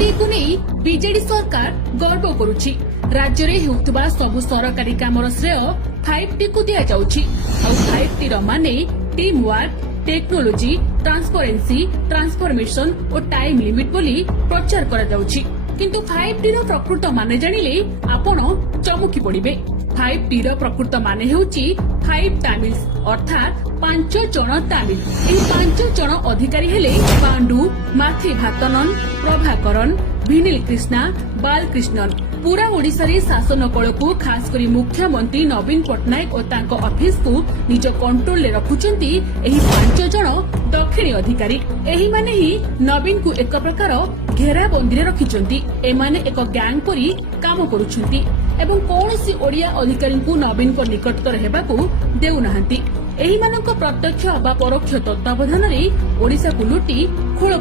5T को नहीं BJD सरकार गर्व करुछि। राज्य रे हेउतबा सबु सरकारी कामर श्रेय 5T को दिया जाउछि। आ 5T रो माने team work, technology, transparency, transformation और टाइम लिमिट बोली प्रचार करा जाउछि। किंतु 5T रो प्रकृत माने जानिले आपण चमकी पड़िबे। 5T रो प्रकृत माने हेउछि 5 टामिल्स अर्थात 5 जन तामिल। एही 5 जन अधिकारी हेले पांडु, माथि भातनन, प्रभाकरन, भिनिल कृष्णा, बालकृष्णन। पूरा ओडिशा रे शासन कल को खास करी मुख्यमंत्री नवीन पट्टनायक और तांको ऑफिस को निज कंट्रोल ले रखुचंती एही 5 जन दक्षिणी अधिकारी। एही माने ही नवीन को एक प्रकार घेराबंदी रे रखिचंती। एमाने एक गैंग परी काम करूछंती एवं कौनसी ओडिया अधिकारी को नवीन को निकटतर हेबाकू देउनाहांती। एही मानक प्रत्यक्ष अबा परोक्ष तत्वावधान रे ओडिशा को लुटी खोल